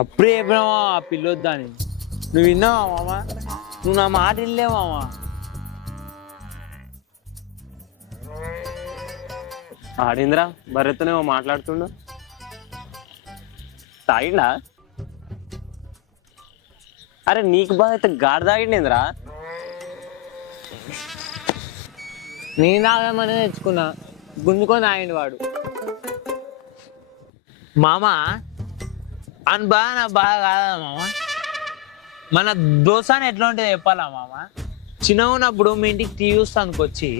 అప్పుడే చెప్పినావా ఆ పిల్లొద్దని? నువ్వు విన్నావా మామ? నువ్వు నా మాట వినలే మామ. ఆడింద్రా బర్రెతోనేమో మాట్లాడుతుండు. తాగిండా? అరే నీకు బాగా అయితే గాడి తాగిండేంద్రా? నేను తాగమని తెచ్చుకున్నా, గుంజుకొని తాగిండు వాడు. మామ అని బాగా నా బాగా కాదా మామ? మన దోసాని ఎట్లా ఉంటుంది చెప్పాలా మామ? చిన్న ఉన్నప్పుడు మీ ఇంటికి టీవీ చూస్తానికి వచ్చి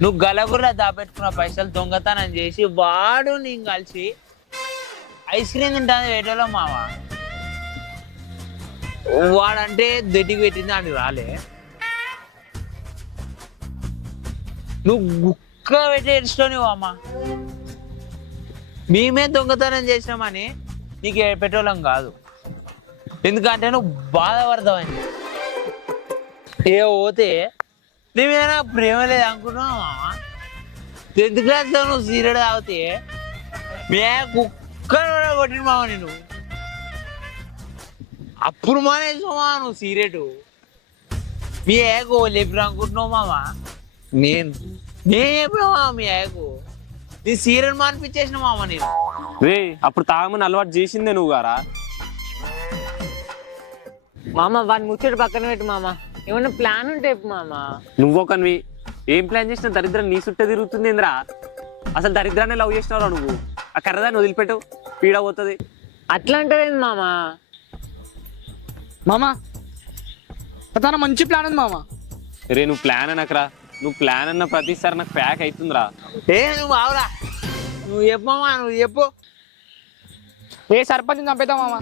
నువ్వు గలగుర్రా దాపెట్టుకున్న పైసలు దొంగతనం చేసి వాడు నేను కలిసి ఐస్ క్రీమ్ తింటాను వేటలో మామ. వాడంటే దొడ్డికి పెట్టింది అని రాలే, నువ్వు గుక్క పెట్టేడుస్తావు అమ్మ. మేమే దొంగతనం చేసినామని నీకు పెట్టోళ్ళం కాదు, ఎందుకంటే నువ్వు బాధపడతావని. ఏ పోతే నీ మీద నాకు ప్రేమ లేదు అనుకున్నావు మామ. 10th క్లాస్లో నువ్వు సీరియడ్ తాగితే మే కుక్క కొట్టిన మామ నేను. అప్పుడు మానేసావా నువ్వు సీరియట్? మీ ఏకో లేపిన అనుకుంటున్నావు మామ. నేను చెప్పినా మామ మీ ఏకో నీ సీరియడ్ మానిపించేసిన మామ నేను. రే అప్పుడు తాగమని అలవాటు చేసిందే నువ్వు గారా? మామ వాడిని ముచ్చట పక్కన పెట్టు మామ, ఏమన్నా ప్లాన్ ఉంటే మామ. నువ్వొకనివి ఏం ప్లాన్ చేసినా దరిద్రం నీ చుట్టే తిరుగుతుంది ఏంద్రా? అసలు దరిద్రాన్ని లవ్ చేసినావురా నువ్వు? ఆ కర్రదాన్ని వదిలిపెట్టు, పీడ పోతుంది. అట్లా అంటారేంది మామ? మామా తన మంచి ప్లాన్ ఉంది మామ. రే నువ్వు ప్లాన్ అనకరా, నువ్వు ప్లాన్ అన్న ప్రతిసారి నాకు ప్యాక్ అవుతుందిరా. నువ్వు బావురా, నువ్వు చెప్పు మామ, నువ్వు చెప్పు. ఏ సర్పంచ్ చంపేద్దాం మామ.